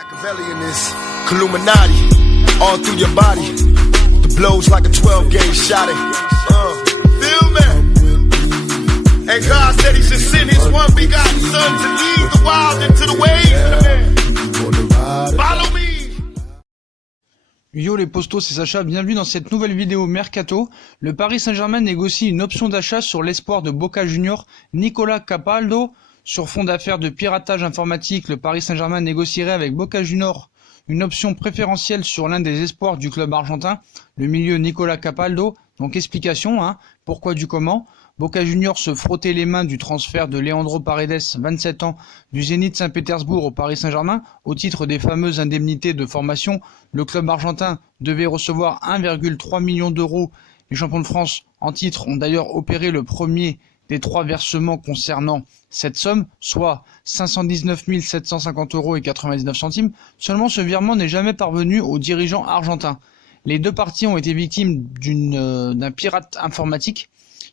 Machiavelli in this Illuminati, all through your body. The blows like a 12-gauge shot. Feel me? And God said He should send His one begotten Son to lead the wild into the ways. Follow me. Yo les postos, c'est Sacha, bienvenue dans cette nouvelle vidéo Mercato. Le Paris Saint-Germain négocie une option d'achat sur l'espoir de Boca Juniors, Nicolas Capaldo. Sur fond d'affaires de piratage informatique, le Paris Saint-Germain négocierait avec Boca Juniors une option préférentielle sur l'un des espoirs du club argentin, le milieu Nicolas Capaldo. Donc explication, pourquoi du comment. Boca Juniors se frottait les mains du transfert de Leandro Paredes, 27 ans, du Zénith Saint-Pétersbourg au Paris Saint-Germain. Au titre des fameuses indemnités de formation, le club argentin devait recevoir 1,3 million d'euros. Les champions de France en titre ont d'ailleurs opéré le premier des 3 versements concernant cette somme, soit 519 750 euros et 99 centimes. Seulement, ce virement n'est jamais parvenu aux dirigeants argentins. Les deux parties ont été victimes d'un pirate informatique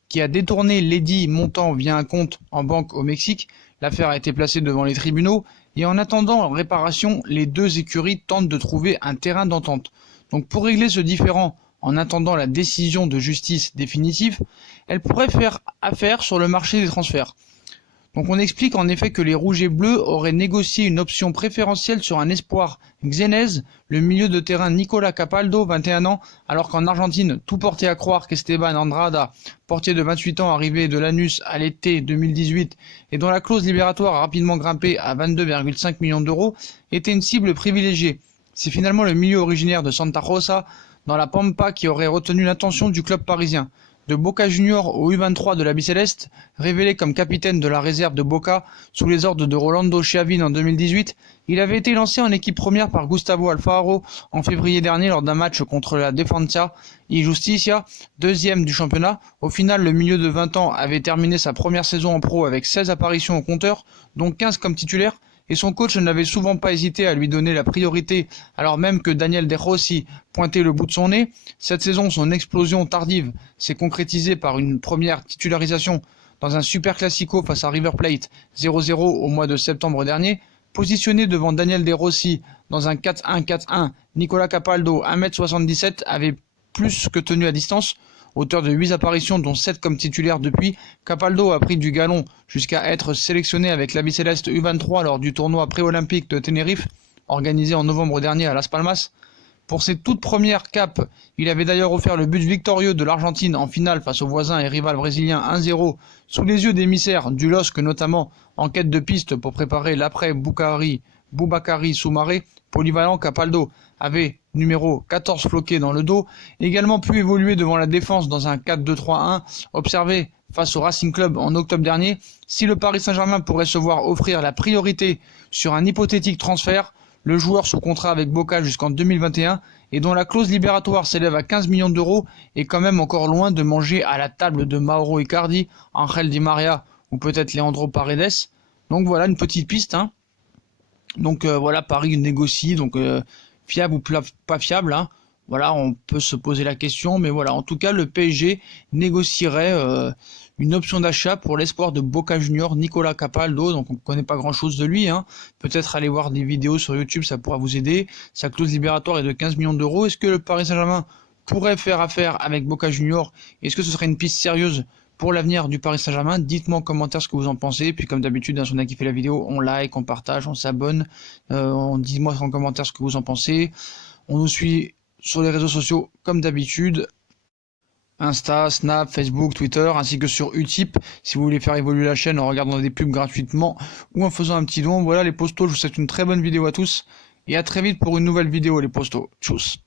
qui a détourné l'édit montant via un compte en banque au Mexique. L'affaire a été placée devant les tribunaux et en attendant réparation, les deux écuries tentent de trouver un terrain d'entente. Donc pour régler ce différend, en attendant la décision de justice définitive, elles pourraient faire affaire sur le marché des transferts. Donc on explique en effet que les Rouges et Bleus auraient négocié une option préférentielle sur un espoir Xenez, le milieu de terrain Nicolas Capaldo, 21 ans, alors qu'en Argentine, tout portait à croire qu'Esteban Andrada, portier de 28 ans arrivé de Lanús à l'été 2018 et dont la clause libératoire a rapidement grimpé à 22,5 millions d'euros, était une cible privilégiée. C'est finalement le milieu originaire de Santa Rosa, dans la Pampa, qui aurait retenu l'attention du club parisien. De Boca Juniors au U23 de l'Albiceleste, révélé comme capitaine de la réserve de Boca sous les ordres de Rolando Schiavin en 2018, il avait été lancé en équipe première par Gustavo Alfaro en février dernier lors d'un match contre la Defensa y Justicia, deuxième du championnat. Au final, le milieu de 20 ans avait terminé sa première saison en pro avec 16 apparitions au compteur, dont 15 comme titulaire, et son coach n'avait souvent pas hésité à lui donner la priorité, alors même que Daniel De Rossi pointait le bout de son nez. Cette saison, son explosion tardive s'est concrétisée par une première titularisation dans un super classico face à River Plate 0-0 au mois de septembre dernier. Positionné devant Daniel De Rossi dans un 4-1-4-1, Nicolas Capaldo, 1m77, avait plus que tenu à distance. Auteur de 8 apparitions, dont 7 comme titulaire depuis, Capaldo a pris du galon jusqu'à être sélectionné avec l'Albiceleste U23 lors du tournoi pré-olympique de Tenerife, organisé en novembre dernier à Las Palmas. Pour ses toutes premières capes, il avait d'ailleurs offert le but victorieux de l'Argentine en finale face au voisin et rival brésilien 1-0, sous les yeux d'émissaires du LOSC notamment, en quête de piste pour préparer l'après Boubakary Soumaré. Polyvalent, Capaldo avait numéro 14 floqué dans le dos, également pu évoluer devant la défense dans un 4-2-3-1 observé face au Racing Club en octobre dernier. Si le Paris Saint-Germain pourrait se voir offrir la priorité sur un hypothétique transfert, le joueur sous contrat avec Boca jusqu'en 2021 et dont la clause libératoire s'élève à 15 millions d'euros est quand même encore loin de manger à la table de Mauro Icardi, Ángel Di María ou peut-être Leandro Paredes. Donc voilà une petite piste. Donc voilà, Paris négocie, donc fiable ou pas fiable, Voilà, on peut se poser la question, mais voilà, en tout cas, le PSG négocierait une option d'achat pour l'espoir de Boca Juniors, Nicolas Capaldo. Donc on ne connaît pas grand-chose de lui, Peut-être aller voir des vidéos sur YouTube, ça pourra vous aider. Sa clause libératoire est de 15 millions d'euros. Est-ce que le Paris Saint-Germain pourrait faire affaire avec Boca Juniors? Est-ce que ce serait une piste sérieuse pour l'avenir du Paris Saint-Germain? Dites-moi en commentaire ce que vous en pensez. Puis comme d'habitude, si on a kiffé la vidéo, on like, on partage, on s'abonne. Dites-moi en commentaire ce que vous en pensez. On nous suit sur les réseaux sociaux comme d'habitude. Insta, Snap, Facebook, Twitter, ainsi que sur Utip, si vous voulez faire évoluer la chaîne en regardant des pubs gratuitement ou en faisant un petit don. Voilà les postos, je vous souhaite une très bonne vidéo à tous. Et à très vite pour une nouvelle vidéo les postos. Tchuss.